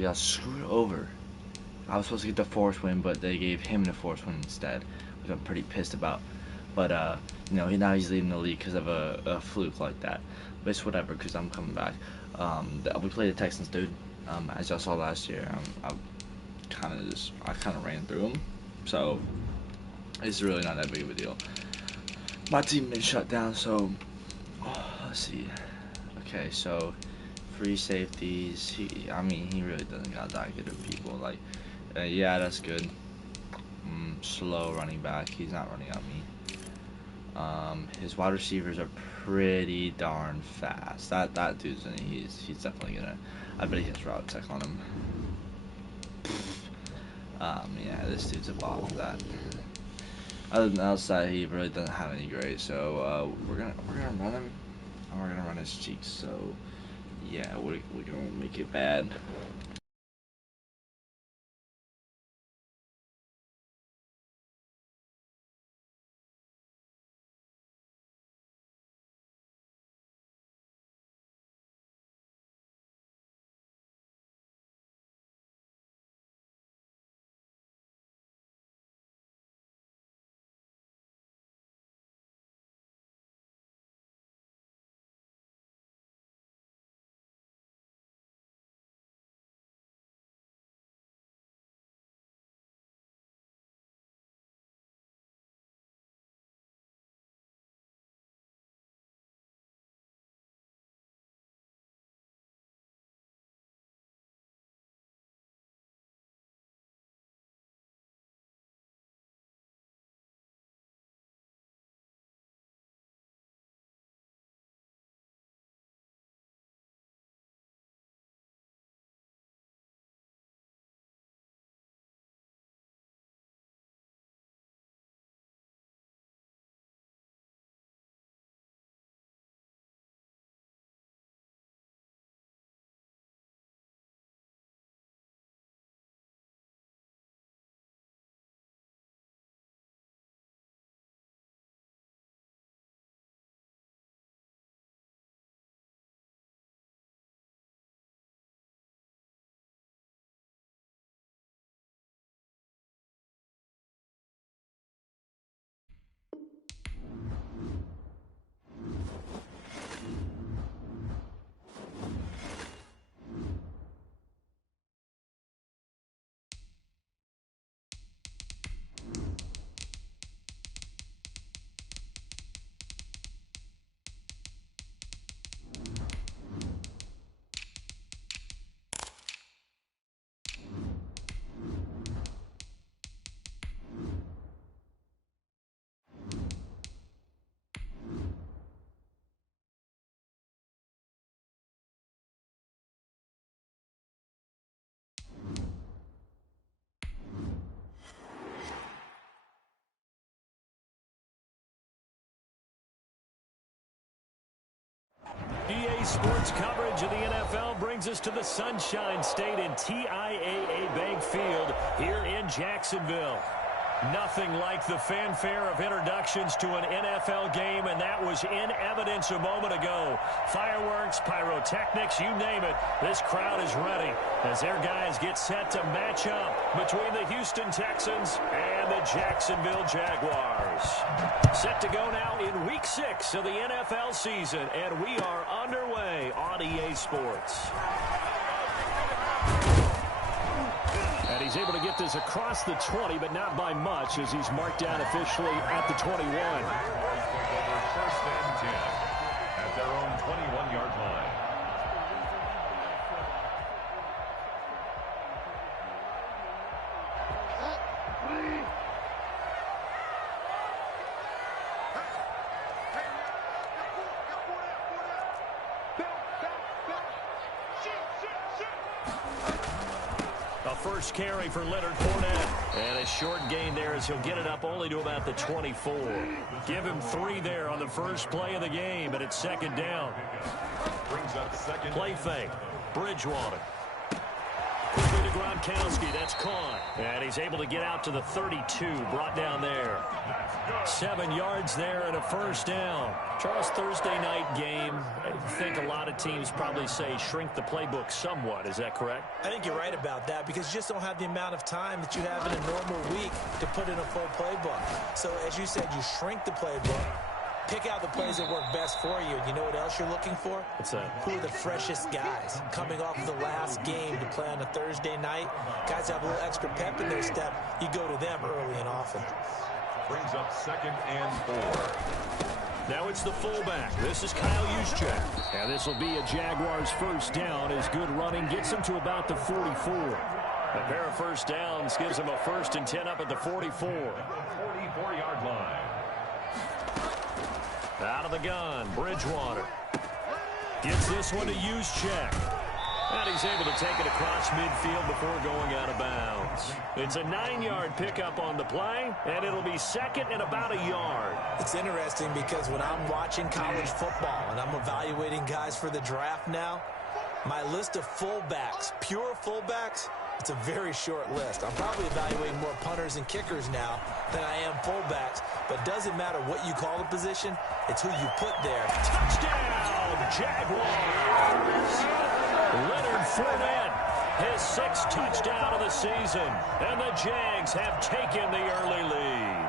we got screwed over. I was supposed to get the force win, but they gave him the force win instead, which I'm pretty pissed about. But you know, now he's leading the league because of a fluke like that. But it's whatever, because I'm coming back. We played the Texans, dude. As y'all saw last year, I kind of ran through them, so it's really not that big of a deal. My team been shut down, so let's see. Okay, so free safeties. I mean, he really doesn't got that good of people. Like, yeah, that's good. Slow running back. He's not running at me. His wide receivers are pretty darn fast. That dude's he's definitely gonna. I bet he has route tech on him. Yeah, this dude's a bot for that. Other than outside, he really doesn't have any grade. So we're gonna run him, and we're gonna run his cheeks. So yeah, we're gonna make it bad. EA Sports coverage of the NFL brings us to the Sunshine State in TIAA Bank Field here in Jacksonville. Nothing like the fanfare of introductions to an NFL game, and that was in evidence a moment ago. Fireworks, pyrotechnics, you name it. This crowd is ready as their guys get set to match up between the Houston Texans and the Jacksonville Jaguars. Set to go now in Week 6 of the NFL season, and we are underway on EA Sports. And he's able to get this across the 20, but not by much, as he's marked down officially at the 21. First and 10 at their own 21-yard line. First carry for Leonard Fournette. And a short gain there as he'll get it up only to about the 24. Give him 3 there on the first play of the game, and it's second down. Brings up second. Play fake. Bridgewater. Quickly to Gronkowski. Gronkowski. That's caught. And he's able to get out to the 32, brought down there. 7 yards there and a first down. Charles, Thursday night game, I think a lot of teams probably say shrink the playbook somewhat. Is that correct? I think you're right about that because you just don't have the amount of time that you have in a normal week to put in a full playbook. So, as you said, you shrink the playbook. Pick out the plays that work best for you. And you know what else you're looking for? What's that? Who are the freshest guys coming off of the last game to play on a Thursday night? Guys have a little extra pep in their step. You go to them early and often. Brings up 2nd and 4. Now it's the fullback. This is Kyle Juszczyk. And this will be a Jaguars first down as good running gets him to about the 44. A pair of first downs gives him a 1st and 10 up at the 44. 44-yard line. Out of the gun, Bridgewater. Gets this one to Juszczyk. And he's able to take it across midfield before going out of bounds. It's a 9-yard pickup on the play, and it'll be 2nd and about a yard. It's interesting because when I'm watching college football and I'm evaluating guys for the draft now, my list of fullbacks, pure fullbacks, it's a very short list. I'm probably evaluating more punters and kickers now than I am fullbacks, but it doesn't matter what you call the position, it's who you put there. Touchdown, Jaguars! Leonard Fournette, his 6th touchdown of the season, and the Jags have taken the early lead.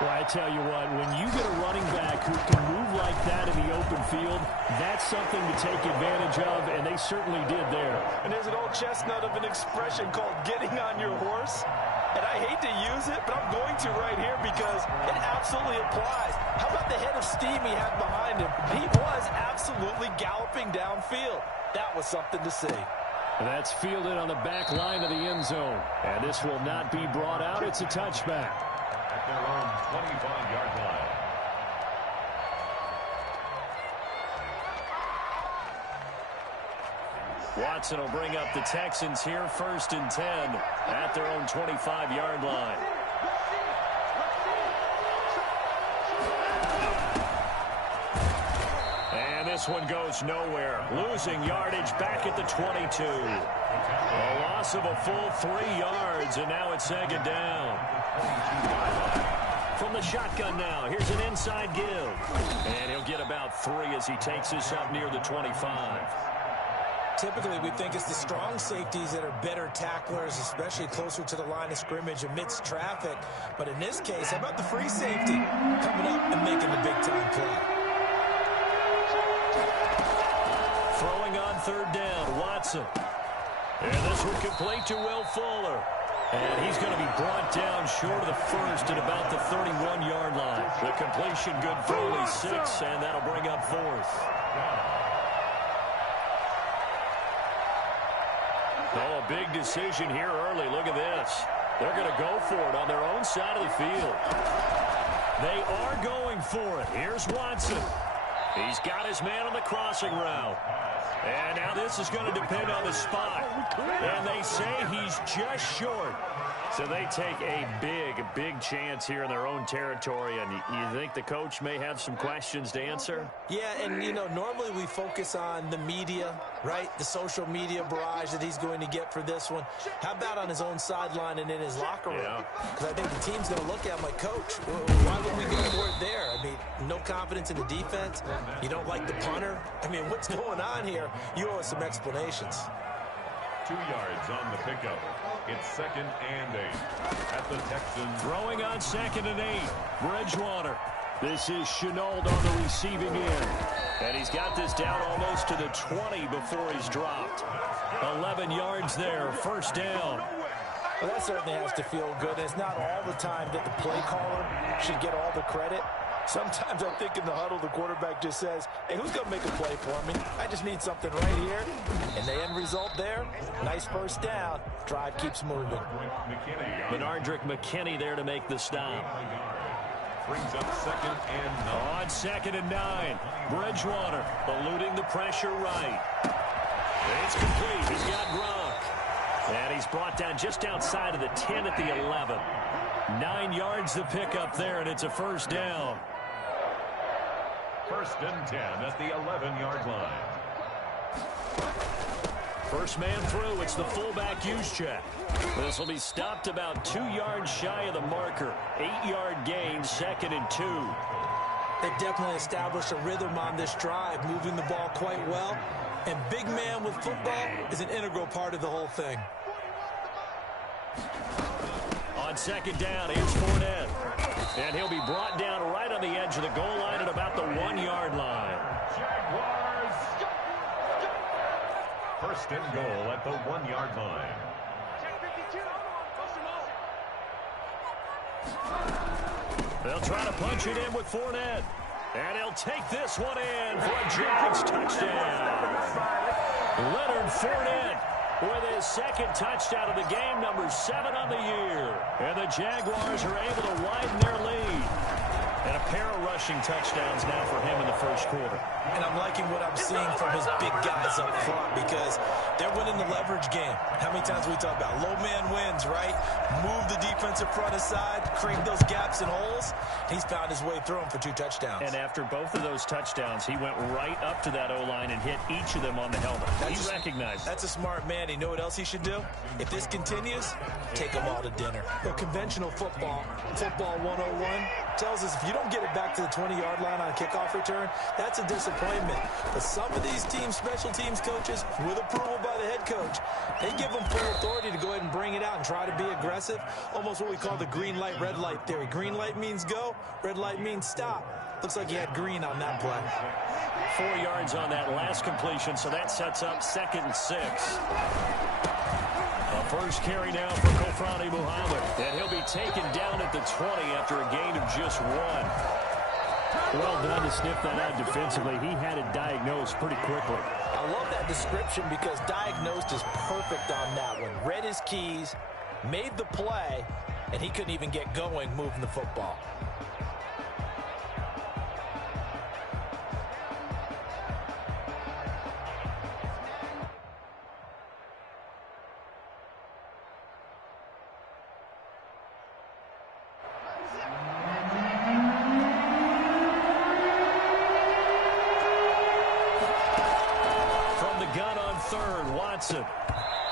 Well, I tell you what, when you get a running back who can move like that in the open field, that's something to take advantage of, and they certainly did there. And there's an old chestnut of an expression called getting on your horse. And I hate to use it, but I'm going to right here because it absolutely applies. How about the head of steam he had behind him? He was absolutely galloping downfield. That was something to see. That's fielded on the back line of the end zone. And this will not be brought out. It's a touchback. At their own 25-yard line. Watson will bring up the Texans here 1st and 10 at their own 25-yard line. And this one goes nowhere. Losing yardage back at the 22. A loss of a full 3 yards, and now it's 2nd down. From the shotgun now, here's an inside give. And he'll get about 3 as he takes this up near the 25. Typically, we think it's the strong safeties that are better tacklers, especially closer to the line of scrimmage amidst traffic. But in this case, how about the free safety coming up and making the big-time play? Throwing on 3rd down, Watson. And this one complete to Will Fuller. And he's going to be brought down short of the 1st at about the 31-yard line. The completion good for only 6, and that'll bring up 4th. Oh, a big decision here early. Look at this. They're going to go for it on their own side of the field. They are going for it. Here's Watson. He's got his man on the crossing route. And now this is going to depend on the spot. And they say he's just short. So they take a big chance here in their own territory. And you think the coach may have some questions to answer? Yeah, and, you know, normally we focus on the media, right? The social media barrage that he's going to get for this one. How about on his own sideline and in his locker room? Because I think the team's going to look at him like, Coach, why would we go for it there? I mean, no confidence in the defense. You don't like the punter. I mean, what's going on here? You owe us some explanations. 2 yards on the pickup. It's 2nd and 8 at the Texans. Throwing on 2nd and 8. Bridgewater. This is Shenault on the receiving end. And he's got this down almost to the 20 before he's dropped. 11 yards there. 1st down. Well, that certainly has to feel good. And it's not all the time that the play caller should get all the credit. Sometimes I think in the huddle, the quarterback just says, hey, who's going to make a play for me? I just need something right here. And the end result there, nice 1st down. Drive keeps moving. Benardrick McKinney there to make the stop. Brings up 2nd and 9. On 2nd and 9. Bridgewater eluding the pressure right. It's complete. He's got Gronk. And he's brought down just outside of the 10 at the 11. 9 yards to pick up there, and it's a 1st down. 1st and 10 at the 11-yard line. First man through, it's the fullback use check. This will be stopped about 2 yards shy of the marker. 8-yard gain, 2nd and 2. They definitely established a rhythm on this drive, moving the ball quite well. And big man with football is an integral part of the whole thing. On 2nd down, here's Fournette. And he'll be brought down right on the edge of the goal line at about the 1-yard line. Jaguars. First and goal at the 1-yard line. They'll try to punch it in with Fournette. And he'll take this one in for a Jags touchdown. Leonard Fournette with his 2nd touchdown of the game, number 7 on the year. And the Jaguars are able to widen their lead. And a pair of rushing touchdowns now for him in the first quarter. And I'm liking what I'm seeing from his big guys up front because they're winning the leverage game. How many times we talk about low man wins, right? Move the defensive front aside, create those gaps and holes. He's found his way through them for 2 touchdowns. And after both of those touchdowns, he went right up to that O-line and hit each of them on the helmet. He recognized it. That's a smart man. You know what else he should do? If this continues, take them all to dinner. But conventional football 101, tells us if you don't get it back to the 20-yard line on a kickoff return, that's a disappointment. But some of these teams, special teams coaches, with approval by the head coach, they give them full authority to go ahead and bring it out and try to be aggressive. Almost what we call the green light, red light theory. Green light means go, red light means stop. Looks like he had green on that play. 4 yards on that last completion, so that sets up 2nd and 6. A first carry now for Kofrani Muhammad, and he'll be taken down at the 20 after a gain of just 1. Well done to sniff that out defensively. He had it diagnosed pretty quickly. I love that description because diagnosed is perfect on that one. Read his keys, made the play, and he couldn't even get going moving the football.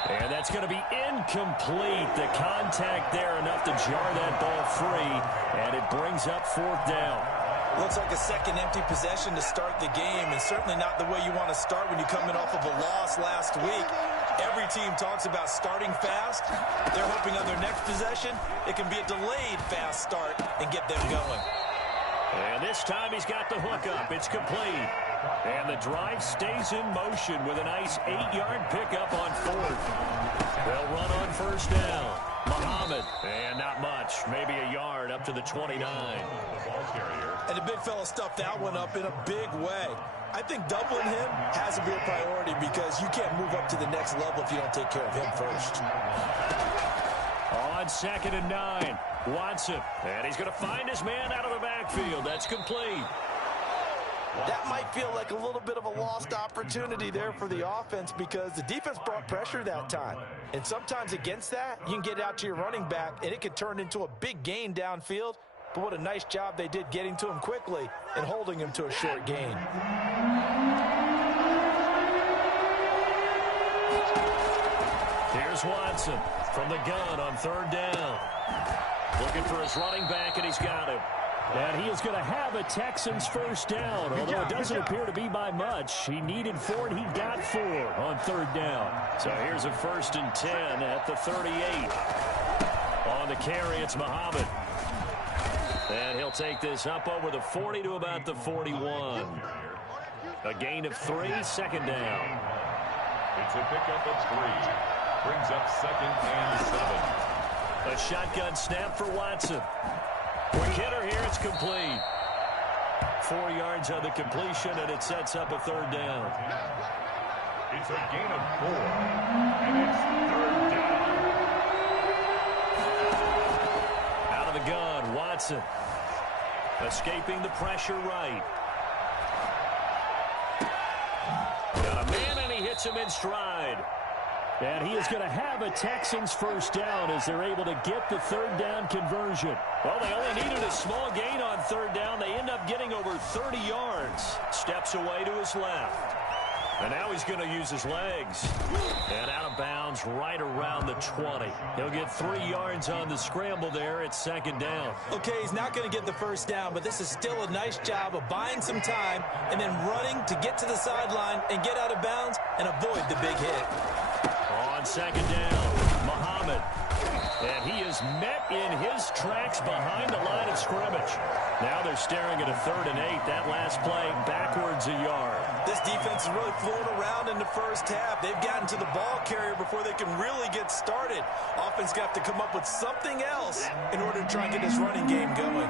And that's going to be incomplete. The contact there enough to jar that ball free, and it brings up 4th down. Looks like a second empty possession to start the game, and certainly not the way you want to start when you're coming off of a loss last week. Every team talks about starting fast. They're hoping on their next possession, it can be a delayed fast start and get them going. And this time he's got the hook up. It's complete. And the drive stays in motion with a nice 8-yard pickup on 4th. They'll run on 1st down. Muhammad, and not much. Maybe a yard up to the 29. And the big fella stuffed that one up in a big way. I think doubling him has to be a priority because you can't move up to the next level if you don't take care of him first. On 2nd and 9, Watson. And he's going to find his man out of the backfield. That's complete. That might feel like a little bit of a lost opportunity there for the offense because the defense brought pressure that time. And sometimes against that, you can get out to your running back, and it could turn into a big gain downfield. But what a nice job they did getting to him quickly and holding him to a short gain. Here's Watson from the gun on 3rd down. Looking for his running back, and he's got him. And he is going to have a Texans 1st down, although it doesn't appear to be by much. He needed 4, and he got 4 on 3rd down. So here's a 1st and 10 at the 38. On the carry, it's Muhammad. And he'll take this up over the 40 to about the 41. A gain of 3, 2nd down. It's a pickup of 3. Brings up 2nd and 7. A shotgun snap for Watson. Quick hitter here, it's complete. 4 yards on the completion, and it sets up a 3rd down. It's a gain of 4, and it's 3rd down. Out of the gun, Watson. Escaping the pressure right. Got a man, and he hits him in stride. And he is going to have a Texans 1st down as they're able to get the 3rd down conversion. Well, they only needed a small gain on 3rd down. They end up getting over 30 yards. Steps away to his left. And now he's going to use his legs. And out of bounds right around the 20. He'll get 3 yards on the scramble there. It's second down. Okay, he's not going to get the first down, but this is still a nice job of buying some time and then running to get to the sideline and get out of bounds and avoid the big hit. On second down, Muhammad. And he is met in his tracks behind the line of scrimmage. Now they're staring at a 3rd and 8. That last play backwards a yard. This defense is really floating around in the first half. They've gotten to the ball carrier before they can really get started. Offense got to come up with something else in order to try and get this running game going.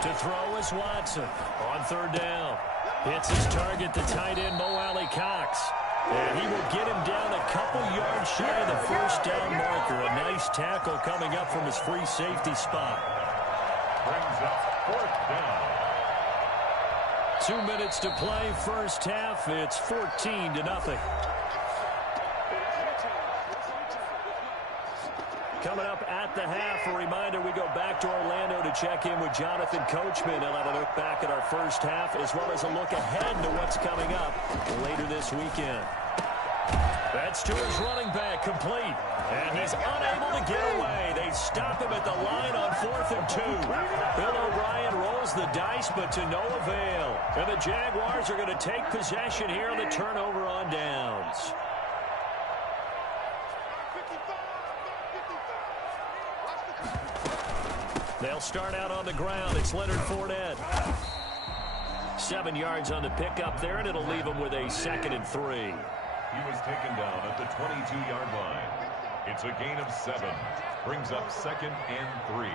To throw is Watson on 3rd down. Hits his target, the tight end, Mo Alley Cox. And he will get him down a couple yards shy of the first down marker. A nice tackle coming up from his free safety spot. Brings up 4th down. 2 minutes to play, first half. It's 14-0. Coming up at the half, a reminder, we go back to Orlando to check in with Jonathan Coachman and have a look back at our first half, as well as a look ahead to what's coming up later this weekend. That's to his running back, complete. And he's unable to get away. They stop him at the line on 4th and 2. Bill O'Brien rolls the dice, but to no avail. And the Jaguars are going to take possession here on the turnover on downs. They'll start out on the ground. It's Leonard Fournette. 7 yards on the pickup there, and it'll leave him with a 2nd and 3. He was taken down at the 22-yard line. It's a gain of 7. Brings up 2nd and 3.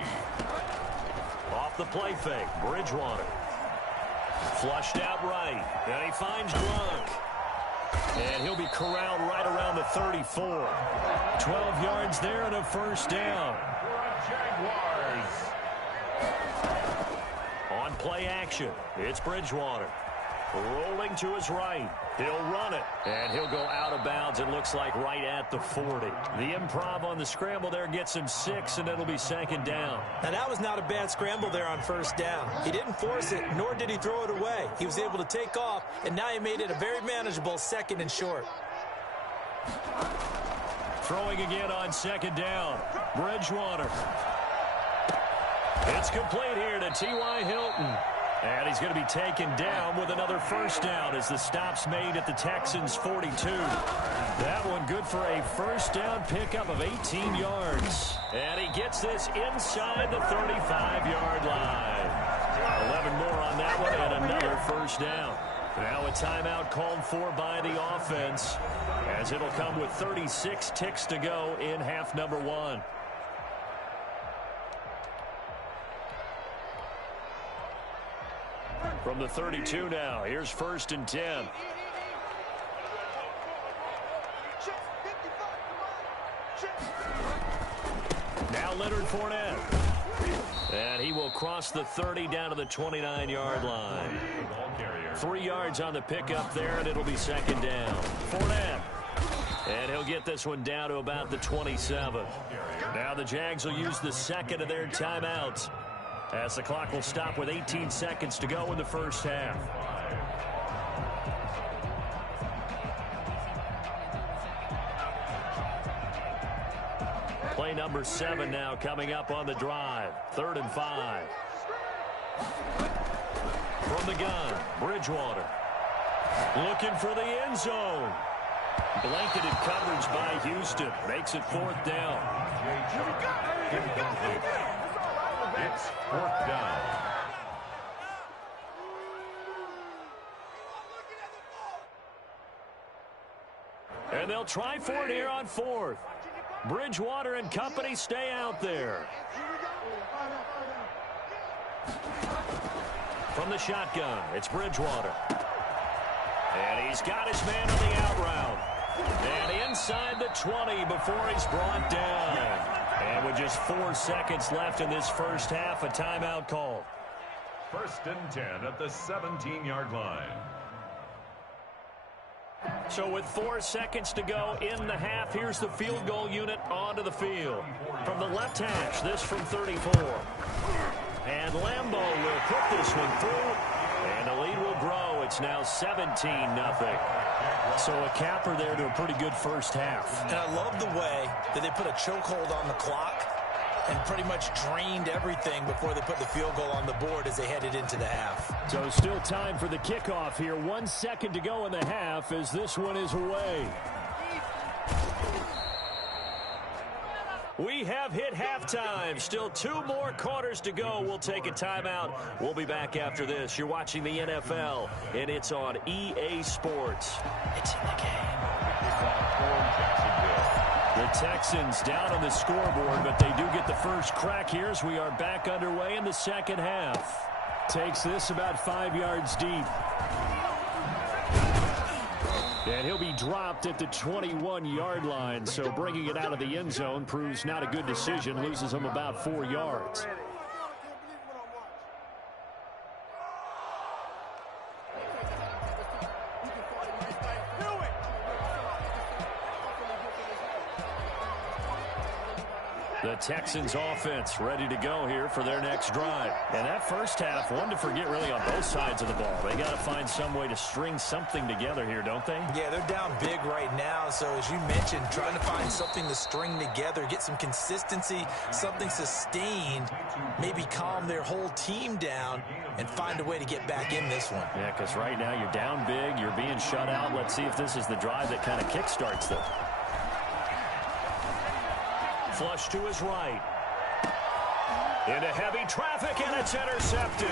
Off the play fake, Bridgewater. Flushed out right, and he finds Gronk. And he'll be corralled right around the 34. 12 yards there and a first down. Jaguars. On play action, it's Bridgewater. Rolling to his right. He'll run it, and he'll go out of bounds, it looks like, right at the 40. The improv on the scramble there gets him 6, and it'll be 2nd down. Now, that was not a bad scramble there on first down. He didn't force it, nor did he throw it away. He was able to take off, and now he made it a very manageable 2nd and short. Throwing again on 2nd down. Bridgewater. It's complete here to T.Y. Hilton. And he's going to be taken down with another first down as the stop's made at the Texans' 42. That one good for a first down pickup of 18 yards. And he gets this inside the 35-yard line. 11 more on that one and another first down. Now a timeout called for by the offense, as it'll come with 36 ticks to go in half number 1. From the 32 now, here's 1st and 10. Now Leonard Fournette. And he will cross the 30 down to the 29-yard line. 3 yards on the pickup there, and it'll be 2nd down. Fournette. And he'll get this one down to about the 27. Now the Jags will use the 2nd of their timeouts, as the clock will stop with 18 seconds to go in the first half. Play number 7 now coming up on the drive. 3rd and 5. From the gun, Bridgewater. Looking for the end zone. Blanketed coverage by Houston. Makes it 4th down. It's 4th down. And they'll try for it here on 4th. Bridgewater and company stay out there. From the shotgun, it's Bridgewater. And he's got his man on the out route. And inside the 20 before he's brought down. And with just 4 seconds left in this first half, a timeout call. 1st and 10 at the 17-yard line. So with 4 seconds to go in the half, here's the field goal unit onto the field. From the left hash, this from 34. And Lambeau will put this one through. And the lead so it's now 17-0. So a capper there to a pretty good first half. And I love the way that they put a chokehold on the clock and pretty much drained everything before they put the field goal on the board as they headed into the half. So still time for the kickoff here. 1 second to go in the half as this one is away. We have hit halftime. Still 2 more quarters to go. We'll take a timeout. We'll be back after this. You're watching the NFL, and it's on EA Sports. It's in the game. The Texans down on the scoreboard, but they do get the first crack here as we are back underway in the second half. Takes this about 5 yards deep. And he'll be dropped at the 21-yard line, so bringing it out of the end zone proves not a good decision, loses him about 4 yards. The Texans offense ready to go here for their next drive. And that first half, one to forget really on both sides of the ball. They got to find some way to string something together here, don't they? Yeah, they're down big right now. So as you mentioned, trying to find something to string together, get some consistency, something sustained, maybe calm their whole team down and find a way to get back in this one. Yeah, because right now you're down big, you're being shut out. Let's see if this is the drive that kind of kickstarts them. Flush to his right. Into heavy traffic, and it's intercepted.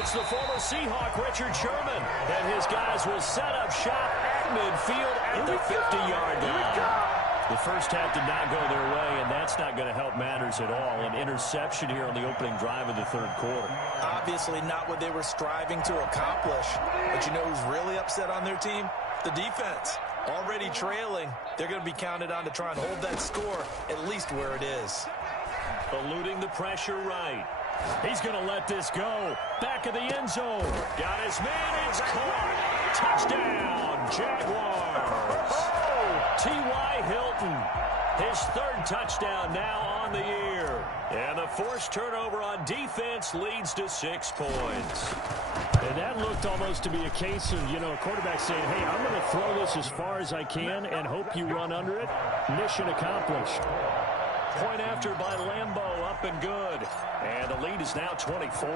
It's the former Seahawk, Richard Sherman, and his guys will set up shop at midfield at the 50-yard line. The first half did not go their way, and that's not going to help matters at all. An interception here on the opening drive of the third quarter. Obviously not what they were striving to accomplish. But you know who's really upset on their team? The defense. Already trailing, they're going to be counted on to try and hold that score at least where it is. Eluding the pressure right. He's going to let this go. Back of the end zone. Got his man. It's caught. Touchdown, Jaguars. T.Y. Hilton. His third touchdown now on the year. And the forced turnover on defense leads to 6 points. And that looked almost to be a case of, a quarterback saying, hey, I'm going to throw this as far as I can and hope you run under it. Mission accomplished. Point after by Lambeau, up and good. And the lead is now 24.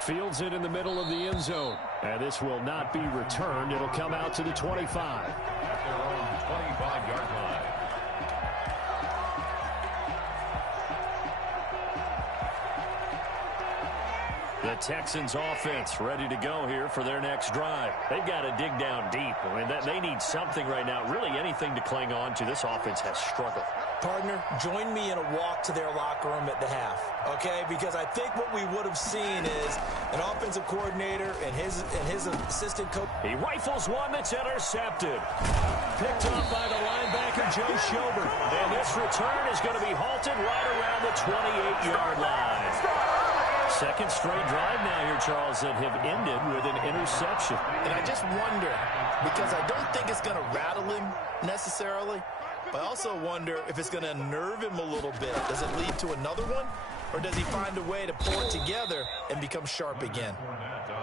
Fields it in the middle of the end zone. And this will not be returned. It'll come out to the 25. At their own 25-yard line. The Texans offense ready to go here for their next drive. They've got to dig down deep. I mean, they need something right now, really anything to cling on to. This offense has struggled. Partner, join me in a walk to their locker room at the half, okay? Because I think what we would have seen is an offensive coordinator and his assistant coach. He rifles one that's intercepted. Picked up by the linebacker, Joe Schobert. And this return is going to be halted right around the 28-yard line. Second straight drive now here, Charles, that have ended with an interception. And I just wonder, because I don't think it's going to rattle him necessarily, but I also wonder if it's going to unnerve him a little bit. Does it lead to another one? Or does he find a way to pull it together and become sharp again?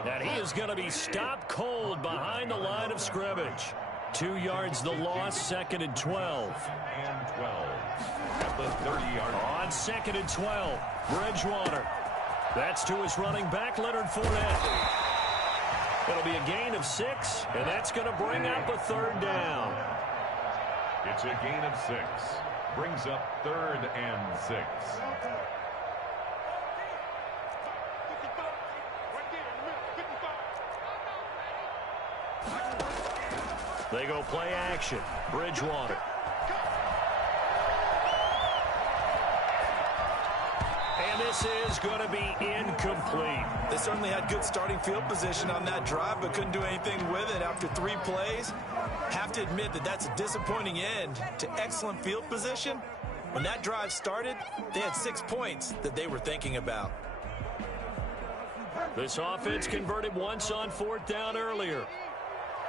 And he is going to be stopped cold behind the line of scrimmage. 2 yards the loss, 2nd and 12. And 12 at the 30-yard line. On 2nd and 12, Bridgewater. That's to his running back, Leonard Fournette. It'll be a gain of 6, and that's going to bring up a third down. It's a gain of 6. Brings up 3rd and 6. They go play action. Bridgewater. And this is going to be incomplete. They certainly had good starting field position on that drive, but couldn't do anything with it after 3 plays. Have to admit that that's a disappointing end to excellent field position. When that drive started, they had 6 points that they were thinking about. This offense converted once on 4th down earlier.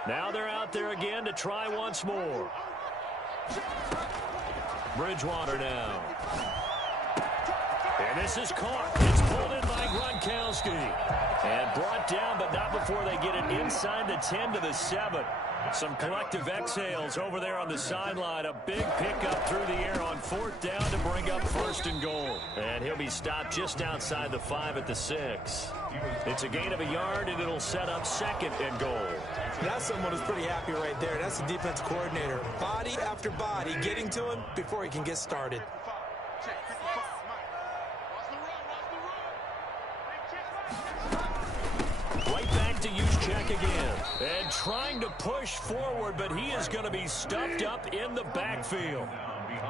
Now they're out there again to try once more. Bridgewater now. And this is caught. It's pulled Gronkowski. And brought down, but not before they get it inside the 10 to the 7. Some collective exhales over there on the sideline. A big pickup through the air on 4th down to bring up 1st and goal. And he'll be stopped just outside the 5 at the 6. It's a gain of a yard, and it'll set up 2nd and goal. That's someone who's pretty happy right there. That's the defense coordinator. Body after body getting to him before he can get started. Right back to use check again. And trying to push forward, but he is going to be stuffed up in the backfield.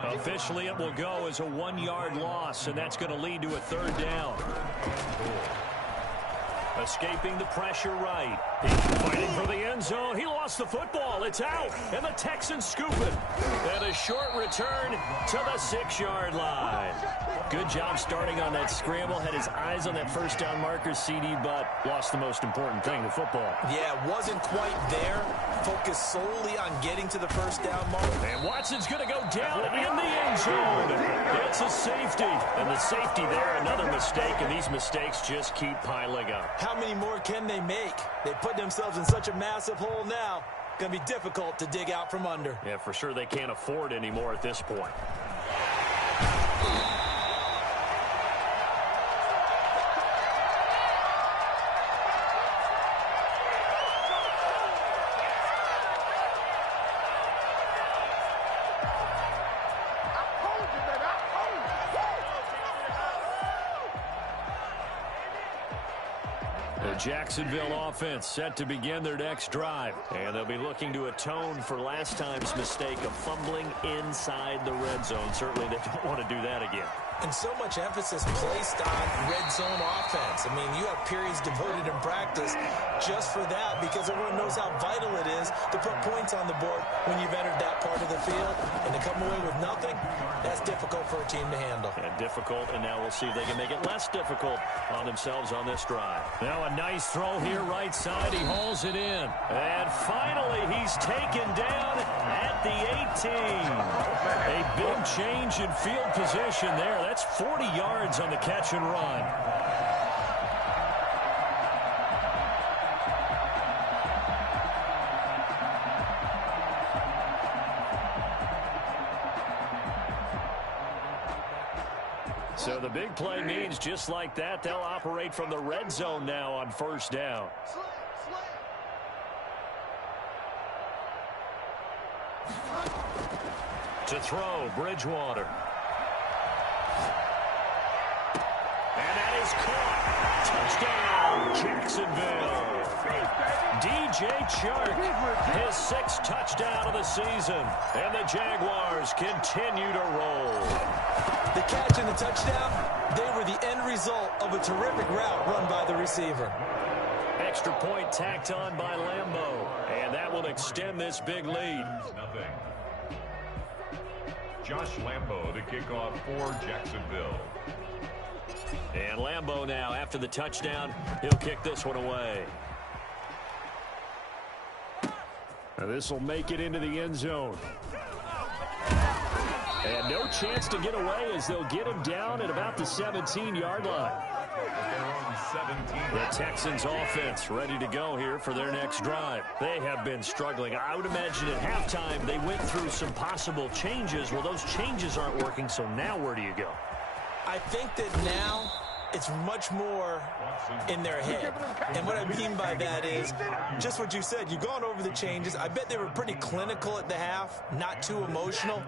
Officially, it will go as a 1-yard loss, and that's going to lead to a 3rd down. Escaping the pressure right. Fighting for the end zone. He lost the football. It's out. And the Texans scoop it. And a short return to the 6-yard line. Good job starting on that scramble. Had his eyes on that 1st down marker, CD, but lost the most important thing, the football. Yeah, wasn't quite there. Focused solely on getting to the 1st down mark. And Watson's going to go down in the end zone. It's a safety. And the safety there, another mistake, and these mistakes just keep piling up. How many more can they make? They put themselves in such a massive hole now. Going to be difficult to dig out from under. Yeah, for sure they can't afford anymore at this point. The Jacksonville offense set to begin their next drive. And they'll be looking to atone for last time's mistake of fumbling inside the red zone. Certainly they don't want to do that again. And so much emphasis placed on red zone offense. I mean, you have periods devoted in practice just for that because everyone knows how vital it is to put points on the board when you've entered that part of the field. And to come away with nothing, that's difficult for a team to handle. And difficult, and now we'll see if they can make it less difficult on themselves on this drive. Now a nice throw here right side. He hauls it in. And finally, he's taken down at the 18. A big change in field position there. That's 40 yards on the catch and run. So the big play means just like that, they'll operate from the red zone now on 1st down. To throw, Bridgewater. And that is caught. Touchdown, Jacksonville. DJ Chark, his 6th touchdown of the season. And the Jaguars continue to roll. The catch and the touchdown, they were the end result of a terrific route run by the receiver. Extra point tacked on by Lambeau. And that will extend this big lead. Josh Lambeau to kick off for Jacksonville. And Lambeau now, after the touchdown, he'll kick this one away. Now this will make it into the end zone. And no chance to get away as they'll get him down at about the 17-yard line. The Texans offense ready to go here for their next drive. They have been struggling. I would imagine at halftime they went through some possible changes. Well, those changes aren't working, so now where do you go? I think that now it's much more in their head. And what I mean by that is just what you said. You've gone over the changes. I bet they were pretty clinical at the half, not too emotional.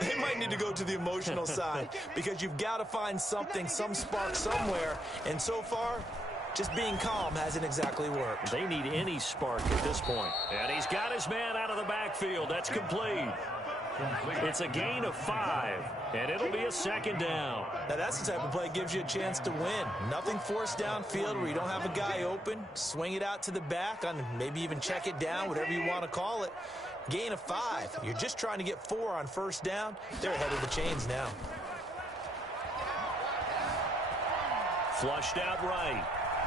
They might need to go to the emotional side because you've got to find something, some spark somewhere. And so far, just being calm hasn't exactly worked. They need any spark at this point. And he's got his man out of the backfield. That's complete. It's a gain of 5, and it'll be a 2nd down. Now that's the type of play that gives you a chance to win. Nothing forced downfield where you don't have a guy open. Swing it out to the back, on maybe even check it down, whatever you want to call it. Gain of 5. You're just trying to get 4 on 1st down. They're ahead of the chains now. Flushed out right.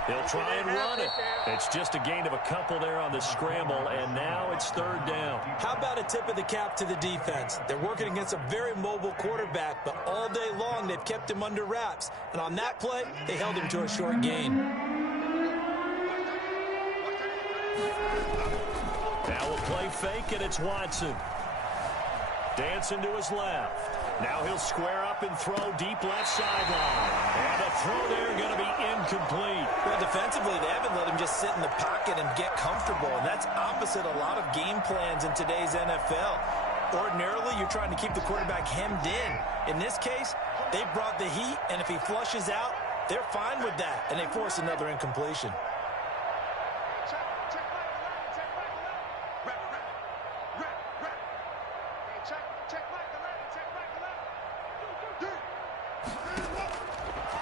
He'll try and run it. It's just a gain of a couple there on the scramble, and now it's third down. How about a tip of the cap to the defense? They're working against a very mobile quarterback, but all day long they've kept him under wraps. And on that play, they held him to a short gain. Now we'll play fake, and it's Watson. Dancing to his left. Now he'll square up and throw deep left sideline. And the throw there going to be incomplete. Well, defensively, they haven't let him just sit in the pocket and get comfortable. And that's opposite a lot of game plans in today's NFL. Ordinarily, you're trying to keep the quarterback hemmed in. In this case, they brought the heat, and if he flushes out, they're fine with that. And they force another incompletion.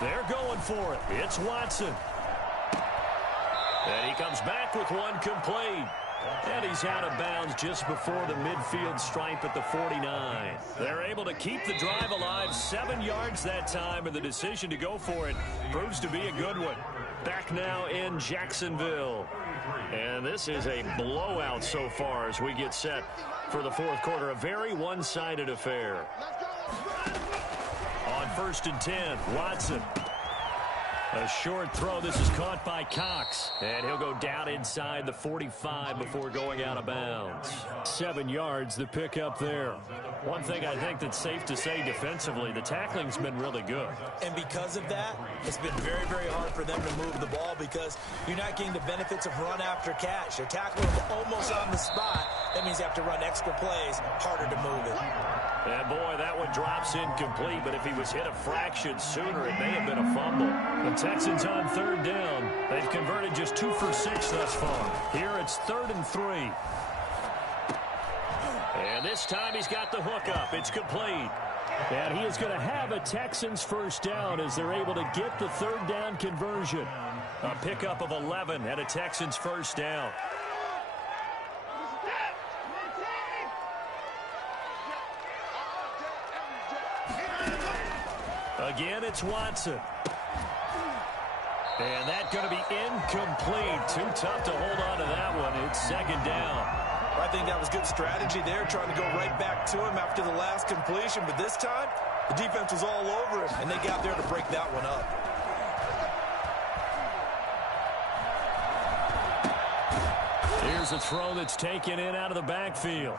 They're going for it. It's Watson. And he comes back with one complete. And he's out of bounds just before the midfield stripe at the 49. They're able to keep the drive alive, 7 yards that time, and the decision to go for it proves to be a good one. Back now in Jacksonville. And this is a blowout so far as we get set for the fourth quarter. A very one-sided affair. On 1st and 10, Watson. A short throw. This is caught by Cox. And he'll go down inside the 45 before going out of bounds. 7 yards, the pickup there. One thing I think that's safe to say defensively, the tackling's been really good. And because of that, it's been very, very hard for them to move the ball because you're not getting the benefits of run after catch. They're tackling almost on the spot. That means you have to run extra plays, harder to move it. And boy, that one drops incomplete, but if he was hit a fraction sooner, it may have been a fumble. The Texans on 3rd down. They've converted just 2 for 6 thus far. Here it's 3rd and 3. And this time he's got the hook up. It's complete. And he is going to have a Texans first down as they're able to get the 3rd down conversion. A pickup of 11 and a Texans first down. Again, it's Watson. And that's going to be incomplete. Too tough to hold on to that one. It's 2nd down. I think that was good strategy there, trying to go right back to him after the last completion. But this time, the defense was all over him, and they got there to break that one up. Here's a throw that's taken in out of the backfield.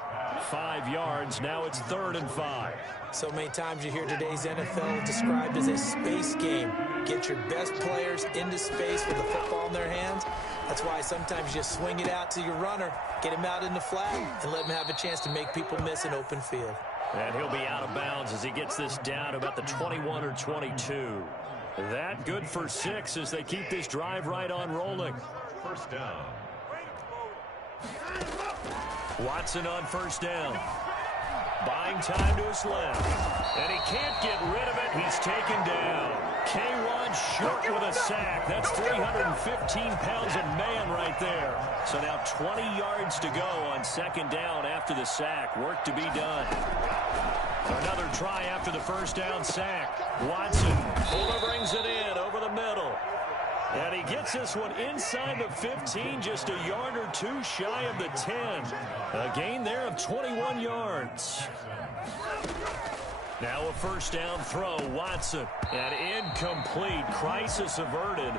5 yards. Now it's 3rd and 5. So many times you hear today's NFL described as a space game. Get your best players into space with the football in their hands. That's why sometimes you just swing it out to your runner, get him out in the flat, and let him have a chance to make people miss an open field. And he'll be out of bounds as he gets this down to about the 21 or 22. That good for 6 as they keep this drive right on rolling. First down. Watson on 1st down. Buying time to his left. And he can't get rid of it. He's taken down. K1 short with a sack. That's 315 pounds of man right there. So now 20 yards to go on 2nd down after the sack. Work to be done. Another try after the 1st down sack. Watson brings it in over the middle. And he gets this one inside the 15, just a yard or 2 shy of the 10. A gain there of 21 yards. Now a 1st down throw, Watson. And incomplete, crisis averted.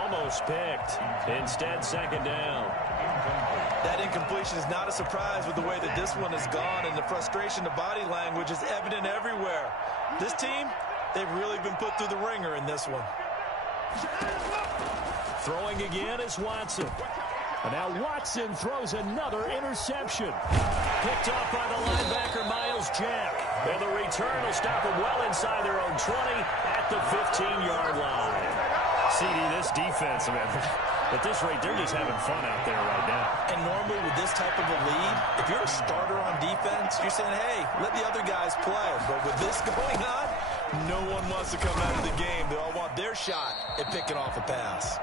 Almost picked. Instead, 2nd down. That incompletion is not a surprise with the way that this one has gone, and the frustration, the body language is evident everywhere. This team, they've really been put through the ringer in this one. Throwing again is Watson. And now Watson throws another interception. Picked off by the linebacker, Miles Jack. And the return will stop them well inside their own 20 at the 15-yard line. CD, this defense, man, at this rate, they're just having fun out there right now. And normally with this type of a lead, if you're a starter on defense, you're saying, hey, let the other guys play. But with this going on, no one wants to come out of the game. They all want their shot at picking off a pass.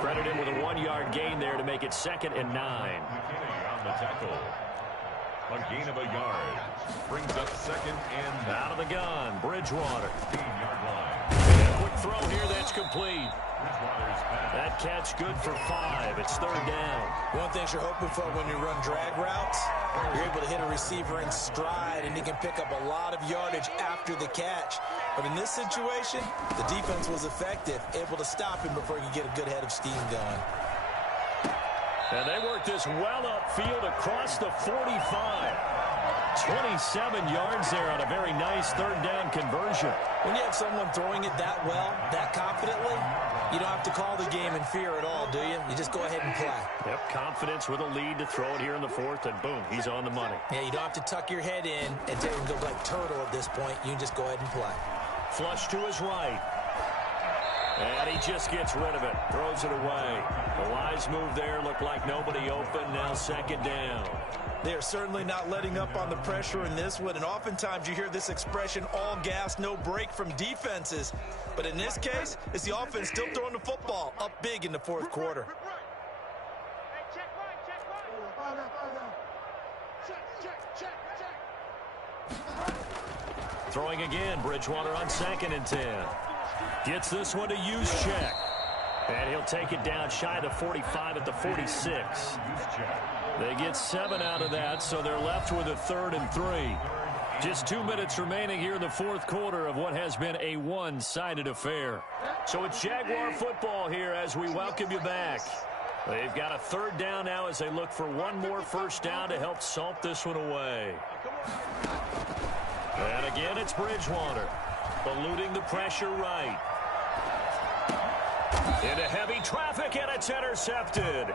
Credit him with a 1-yard gain there to make it 2nd and 9. On the tackle. A gain of a yard. Brings up 2nd and out of the gun, Bridgewater. 15-yard line. And quick throw here. That's complete. That catch good for 5. It's 3rd down. One thing you're hoping for when you run drag routes, you're able to hit a receiver in stride, and he can pick up a lot of yardage after the catch. But in this situation, the defense was effective, able to stop him before he could get a good head of steam going. And they worked this well upfield across the 45. 27 yards there on a very nice 3rd down conversion. When you have someone throwing it that well, that confidently, you don't have to call the game in fear at all, do you? You just go ahead and play. Yep, confidence with a lead to throw it here in the 4th, and boom, he's on the money. Yeah, you don't have to tuck your head in and take and go like turtle at this point. You can just go ahead and play. Flush to his right. And he just gets rid of it. Throws it away. The wise move there. Looked like nobody open. Now 2nd down. They are certainly not letting up on the pressure in this one. And oftentimes you hear this expression, all gas, no break from defenses. But in this case, it's the offense still throwing the football up big in the 4th quarter. Throwing again. Bridgewater on 2nd and 10. Gets this one to Juszczyk. And he'll take it down shy of the 45 at the 46. They get 7 out of that, so they're left with a 3rd and 3. Just 2 minutes remaining here in the 4th quarter of what has been a one-sided affair. So it's Jaguar football here as we welcome you back. They've got a 3rd down now as they look for one more 1st down to help salt this one away. And again, it's Bridgewater. Eluding the pressure right. Into heavy traffic, and it's intercepted.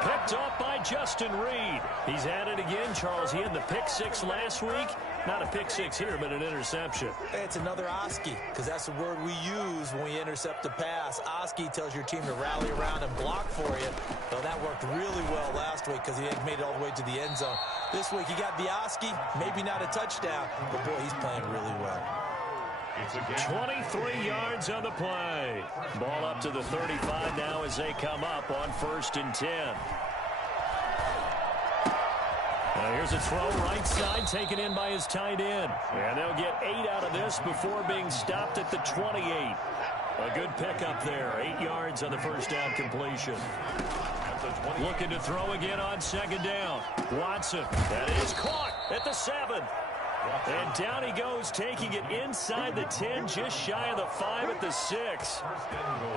Picked off by Justin Reed. He's at it again, Charles. He had the pick 6 last week. Not a pick 6 here, but an interception. It's another Oski, because that's the word we use when we intercept a pass. Oski tells your team to rally around and block for you. Well, that worked really well last week because he made it all the way to the end zone. This week he got the Oski, maybe not a touchdown, but boy, he's playing really well. 23 yards on the play. Ball up to the 35 now as they come up on 1st and 10. Here's a throw right side taken in by his tight end. And they'll get 8 out of this before being stopped at the 28. A good pickup there. 8 yards on the 1st down completion. Looking to throw again on 2nd down. Watson. That is caught at the 7. And down he goes, taking it inside the 10, just shy of the 5 at the 6.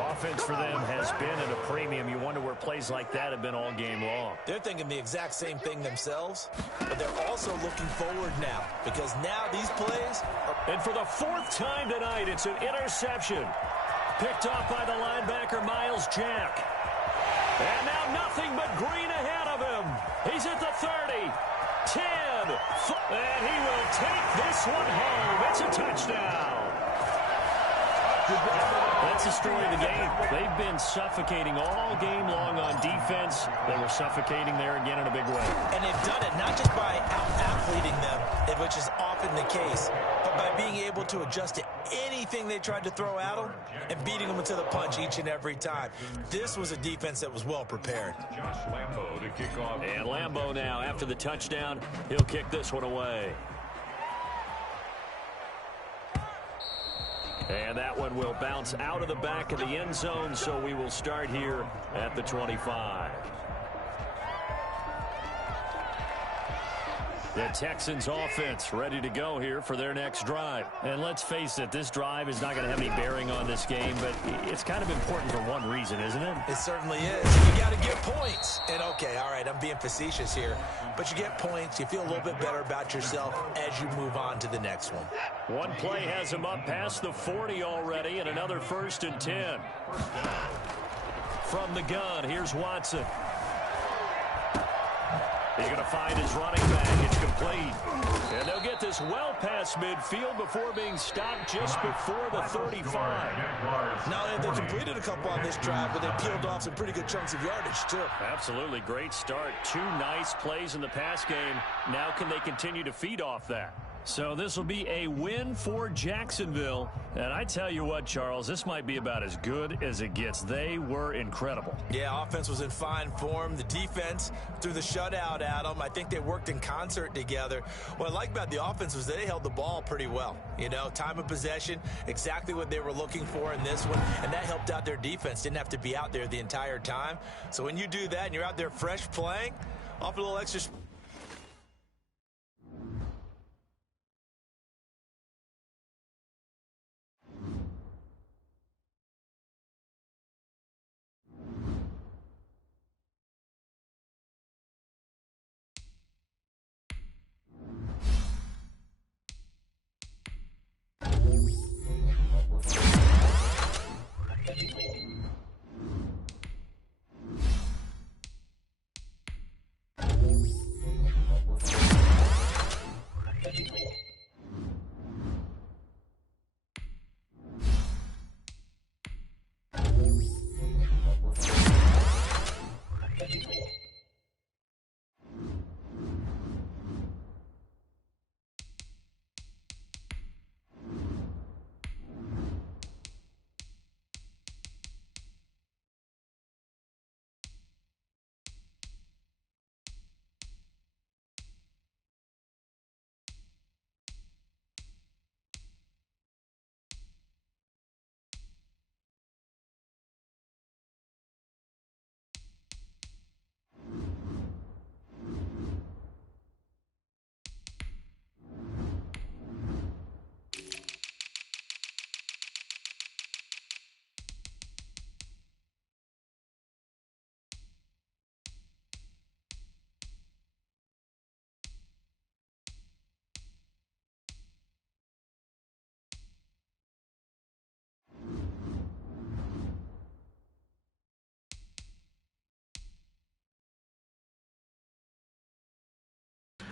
Offense for them has been at a premium. You wonder where plays like that have been all game long. They're thinking the exact same thing themselves, but they're also looking forward now, because now these plays are... And for the 4th time tonight, it's an interception. Picked off by the linebacker, Miles Jack. And now nothing but green ahead of him. He's at the 30. 10, and he will take this one home. It's a touchdown. That's the story of the game. They've been suffocating all game long on defense. They were suffocating there again in a big way. And they've done it not just by out-athleting them, which is often the case, but by being able to adjust to anything they tried to throw at them and beating them to the punch each and every time. This was a defense that was well prepared. And Lambo now, after the touchdown, he'll kick this one away. And that one will bounce out of the back of the end zone, so we will start here at the 25. The Texans offense ready to go here for their next drive. And let's face it, this drive is not going to have any bearing on this game, but it's kind of important for one reason, isn't it? It certainly is. You got to get points. And okay, all right, I'm being facetious here, but you get points, you feel a little bit better about yourself as you move on to the next one. One play has him up past the 40 already, and another 1st and 10. From the gun, here's Watson. He's going to find his running back. It's complete. And they'll get this well past midfield before being stopped just before the 35. Now, they completed a couple on this drive, but they peeled off some pretty good chunks of yardage, too. Absolutely. Great start. 2 nice plays in the pass game. Now can they continue to feed off that? So this will be a win for Jacksonville. And I tell you what, Charles, this might be about as good as it gets. They were incredible. Yeah, offense was in fine form. The defense threw the shutout at them. I think they worked in concert together. What I like about the offense was they held the ball pretty well. You know, time of possession, exactly what they were looking for in this one. And that helped out their defense. Didn't have to be out there the entire time. So when you do that and you're out there fresh playing, offer a little extra.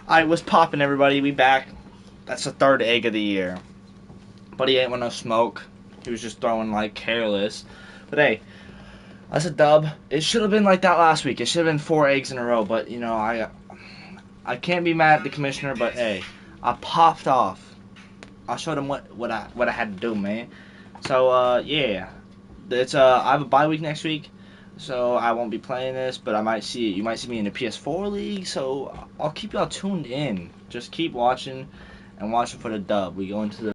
Alright, what's poppin', everybody? We back. That's the third egg of the year. But he ain't want no smoke. He was just throwing like careless. But hey, that's a dub. It should have been like that last week. It should have been 4 eggs in a row. But you know, I can't be mad at the commissioner. But hey, I popped off. I showed him what I had to do, man. So yeah, it's I have a bye week next week. So I won't be playing this, but you might see me in the PS4 league. So I'll keep y'all tuned in. Just keep watching and watching for the dub. We go into the